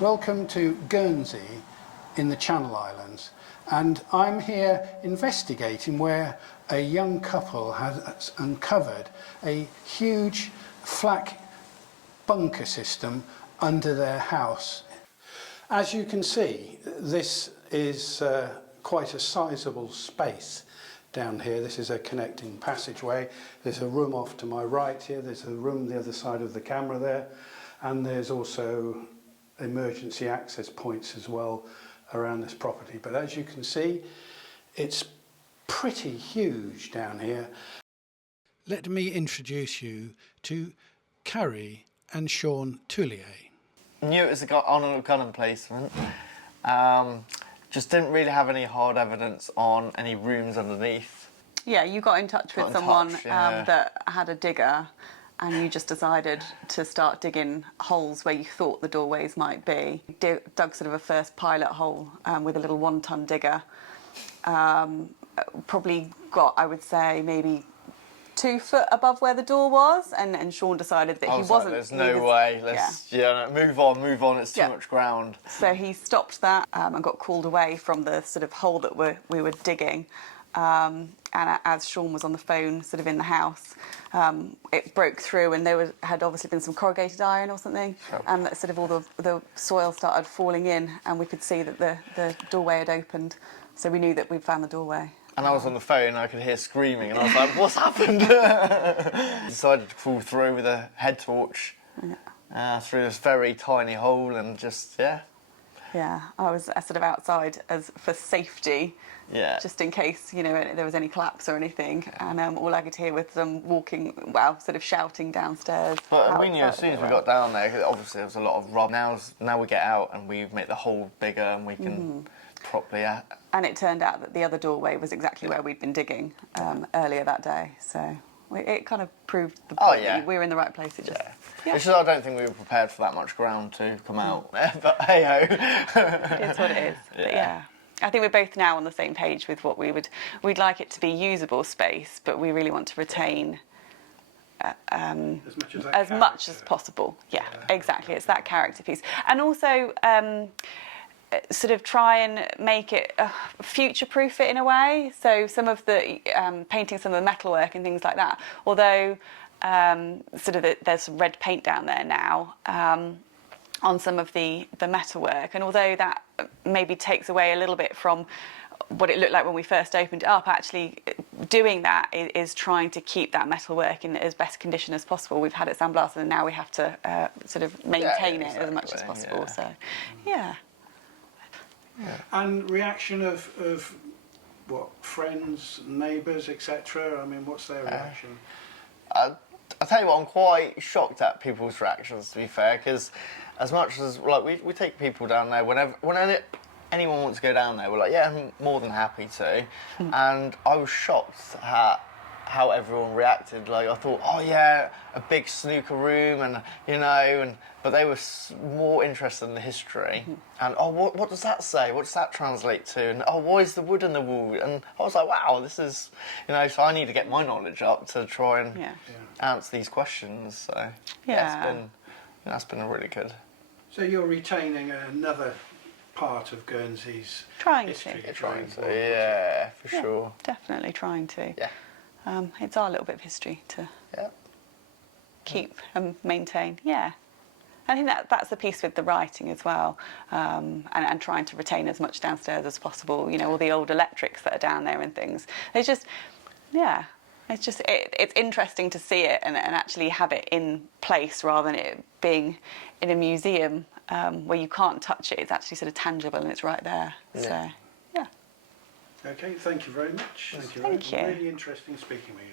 Welcome to Guernsey in the Channel Islands, and I'm here investigating where a young couple has uncovered a huge flak bunker system under their house. As you can see, this is quite a sizable space down here. This is a connecting passageway. There's a room off to my right here. There's a room the other side of the camera there, and there's also emergency access points as well around this property. But as you can see, it's pretty huge down here. Let me introduce you to Carrie and Shaun Tullier. Knew it was on a gun emplacement. Just didn't really have any hard evidence on any rooms underneath. Yeah, you got in touch with someone that had a digger, and you just decided to start digging holes where you thought the doorways might be. Dug sort of a first pilot hole with a little 1-ton digger. Probably got, I would say, maybe 2 foot above where the door was, and Shaun decided that he wasn't. Like, there's no way. Let's move on. It's too much ground. So he stopped that and got called away from the sort of hole that we were digging. And as Shaun was on the phone, sort of in the house, it broke through, and there had obviously been some corrugated iron or something, and that sort of all the soil started falling in, and we could see that the doorway had opened. So we knew that we'd found the doorway. And I was on the phone, and I could hear screaming, and I was like, what's happened? Decided to crawl through with a head torch through this very tiny hole, and just, Yeah, I was sort of outside for safety, just in case, there was any collapse or anything, and all I could hear was them walking, sort of shouting downstairs. But we knew as soon as we got down there, obviously there was a lot of rub. Now we get out and we make the hole bigger, and we can properly... And it turned out that the other doorway was exactly where we'd been digging earlier that day, so it kind of proved the point that we were in the right place. It's just, I don't think we were prepared for that much ground to come out, but hey-ho. It's what it is, but I think we're both now on the same page with what we'd like it to be usable space, but we really want to retain as much as possible. Yeah, exactly. It's that character piece, and also sort of try and make it future-proof it in a way. So some of the painting, some of the metalwork and things like that. Although there's some red paint down there now on some of the metalwork, and although that maybe takes away a little bit from what it looked like when we first opened it up, actually doing that is trying to keep that metalwork in as best condition as possible. We've had it sandblasted, and now we have to sort of maintain it as much as possible. So, And reaction of what, friends, neighbours, etc.? I mean, what's their reaction? I'll tell you what, I'm quite shocked at people's reactions, to be fair, because as much as we take people down there whenever anyone wants to go down there, we're like, yeah, I'm more than happy to. And I was shocked at how everyone reacted. Like, I thought, oh yeah, a big snooker room, and but they were more interested in the history. And what does that say? What does that translate to? And why is the wood in the wall? And I was like, wow, this is, so I need to get my knowledge up to try and answer these questions. So that's been really good. So you're retaining another part of Guernsey's history. Trying to, for sure. Definitely trying to. Yeah. It's our little bit of history to keep and maintain. Yeah. I think that's the piece with the writing as well, and trying to retain as much downstairs as possible. All the old electrics that are down there and things. It's just, it's interesting to see it and actually have it in place rather than it being in a museum where you can't touch it. It's actually sort of tangible and it's right there. Yeah. So, Okay, thank you very much. Thank you. Really interesting speaking with you.